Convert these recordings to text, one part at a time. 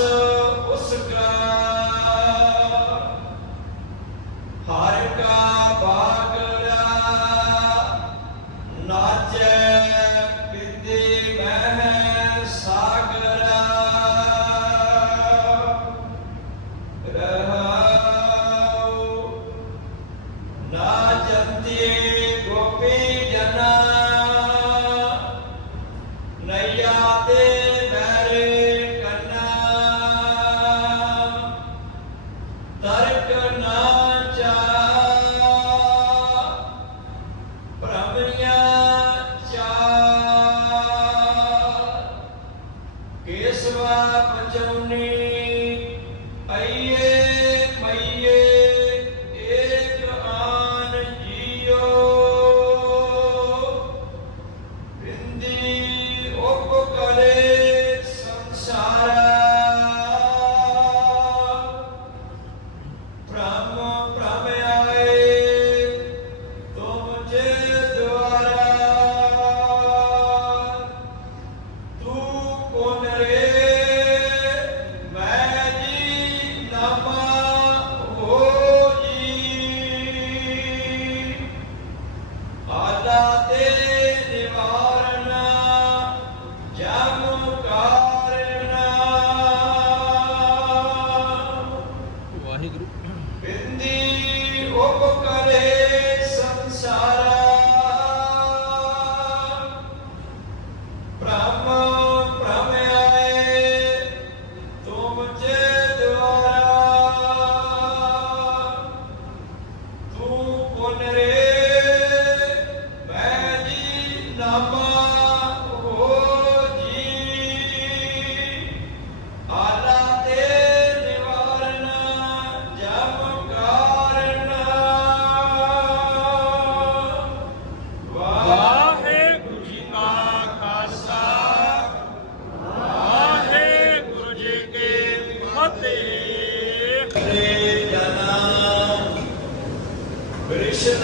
ਆਸ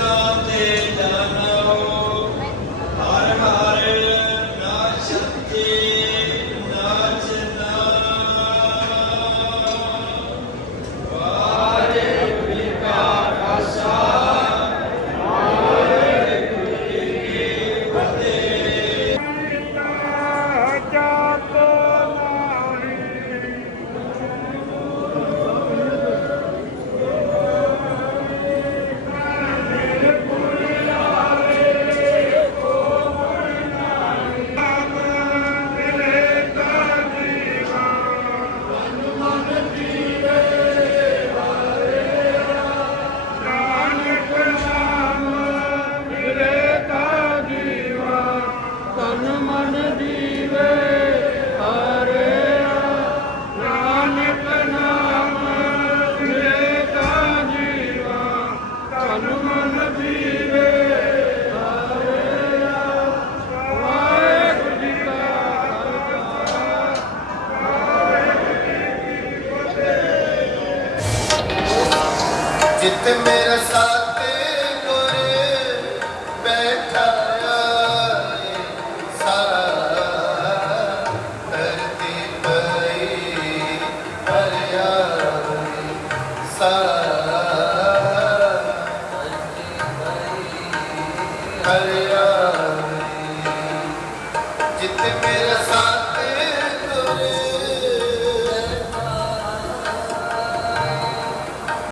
I'm Hare Krishna, Krishna Krishna,